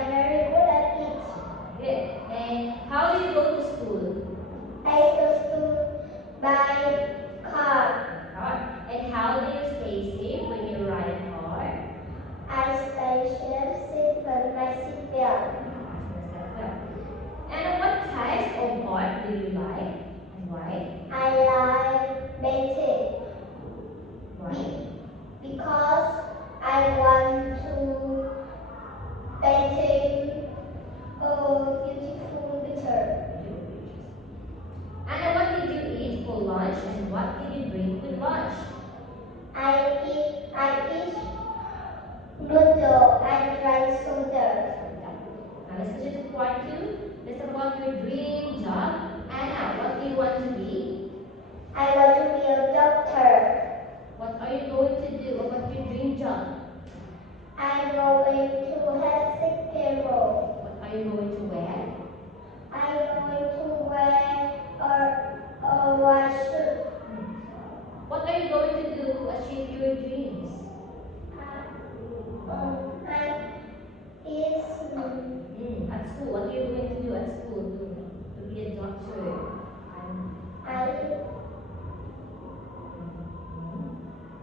am very good at it. Good. And how do you go to school? I go to school by car. Car. And how do you stay safe when you ride a car? I stay safe with my seatbelt. And what types of art do you like and why? I like painting Why? because I want to painting a beautiful picture. And what did you eat for lunch and what did you drink with lunch? I eat noodle and dry soda. Now let's go to part 2. Let's talk about your dream job. Anna, what do you want to be? I want to be a doctor. What are you going to do? What's your dream job? I'm going to help sick people. What are you going to wear? I'm going to wear a white suit. What are you going to do to achieve your dreams? At school, what are you going to do at school to be a doctor? I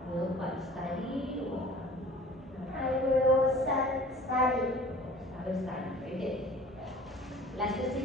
Will what study? Or will study. I will study. Very good. Last question.